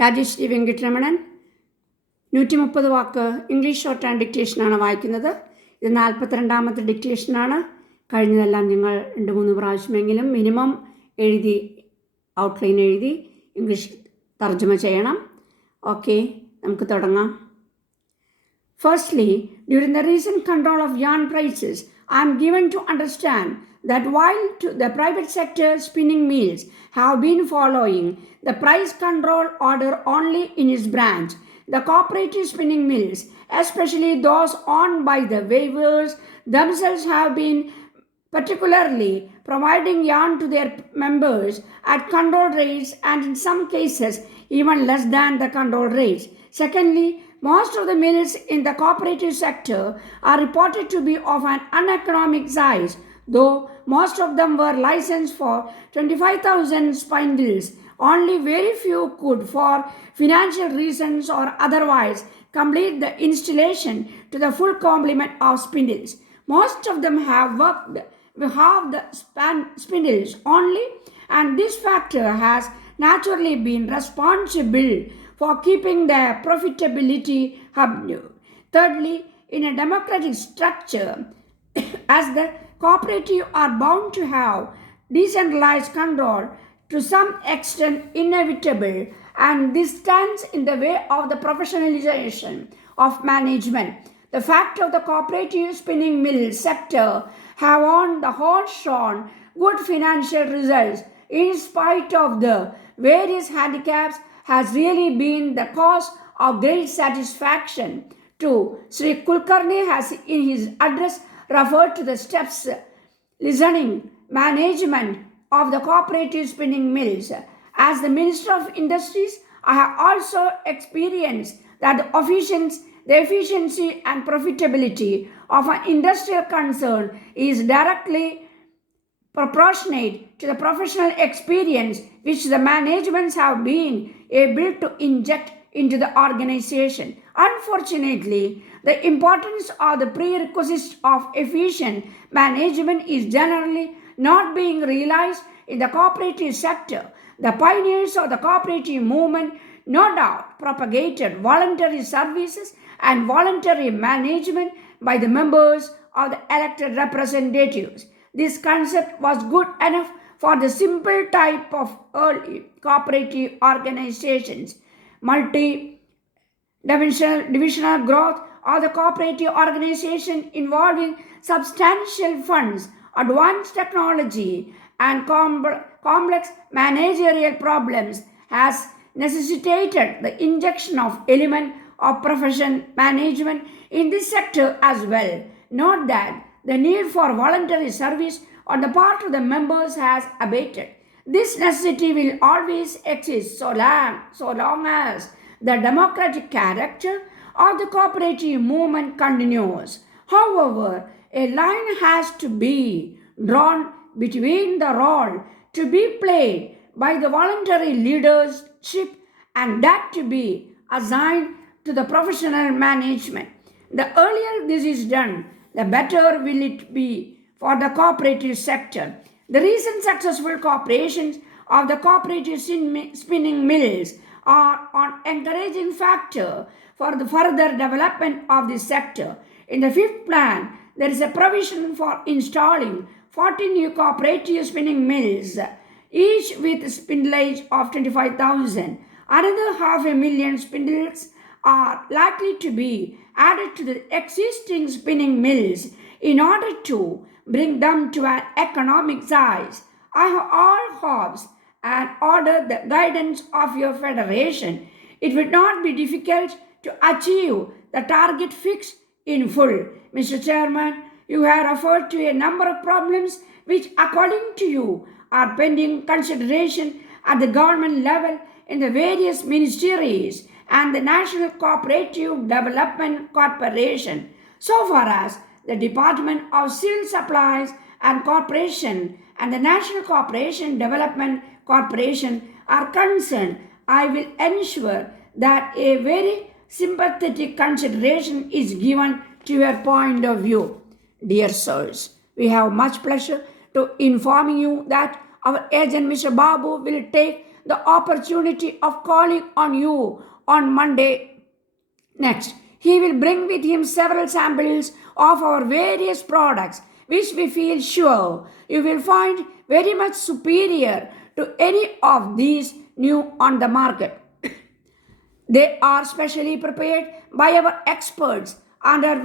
രാജശ്രീ വെങ്കിട്ടരമണൻ 130 വാക്ക് English short hand ഡിക്റ്റേഷനാണ് വായിക്കുന്നത്. ഇത് 42ാമത്തെ ഡിക്റ്റേഷനാണ്. കഴിഞ്ഞതെല്ലാം നിങ്ങൾ 2-3 പ്രാവശ്യമെങ്കിലും മിനിമം എഴുതി, ഔട്ട്ലൈൻ എഴുതി ഇംഗ്ലീഷ് തർജ്ജമ ചെയ്യണം. ഓക്കെ, നമുക്ക് തുടങ്ങാം. Firstly, during the recent control of yarn prices, I am given to understand that while the private sector spinning mills have been following the price control order only in its branch, the cooperative spinning mills, especially those owned by the weavers themselves, have been particularly providing yarn to their members at controlled rates and in some cases even less than the controlled rates. Secondly, most of the mills in the cooperative sector are reported to be of an uneconomic size, though most of them were licensed for 25,000 spindles. Only very few could, for financial reasons or otherwise, complete the installation to the full complement of spindles. Most of them have the spindles only, and this factor has naturally been responsible for keeping their profitability up. Thirdly, in a democratic structure, as the cooperative are bound to have decentralized control to some extent inevitable, and this stands in the way of the professionalization of management. The fact of the cooperative spinning mill sector have on the whole shown good financial results in spite of the various handicaps has really been the cause of great satisfaction. Too, Sri Kulkarni has in his address referred to the steps listening management of the cooperative spinning mills. As the Minister of Industries, I have also experienced that the efficiency and profitability of an industrial concern is directly proportionate to the professional experience which the managements have been able to inject into the organization. Unfortunately, the importance of the prerequisites of efficient management is generally not being realized in the cooperative sector. The pioneers of the cooperative movement no doubt propagated voluntary services and voluntary management by the members of the elected representatives. This concept was good enough for the simple type of early cooperative organizations. Multi-divisional growth of the cooperative organization involving substantial funds, advanced technology, and complex managerial problems has necessitated the injection of element of profession management in this sector as well. Note that the need for voluntary service on the part of the members has abated. This necessity will always exist so long as the democratic character of the cooperative movement continues. However, a line has to be drawn between the role to be played by the voluntary leadership and that to be assigned to the professional management. The earlier this is done, the better will it be for the cooperative sector. The recent successful cooperations of the cooperative spinning mills are an encouraging factor for the further development of this sector. In the 5th plan, there is a provision for installing 40 new cooperative spinning mills, each with spindleage of 25,000. Another 500,000 spindles are likely to be added to the existing spinning mills in order to bring them to an economic size. I have all hopes and order the guidance of your federation. It would not be difficult to achieve the target fixed in full. Mr. Chairman, you have referred to a number of problems which, according to you, are pending consideration at the government level in the various ministries and the National Cooperative Development Corporation. So far as the Department of Civil Supplies and Corporation and the National Cooperation Development Corporation are concerned, I will ensure that a very sympathetic consideration is given to your point of view. Dear sirs, we have much pleasure to inform you that our agent Mr. Babu will take the opportunity of calling on you on Monday next. He will bring with him several samples of our various products, which we feel sure you will find very much superior to any of these new on the market. They are specially prepared by our experts and are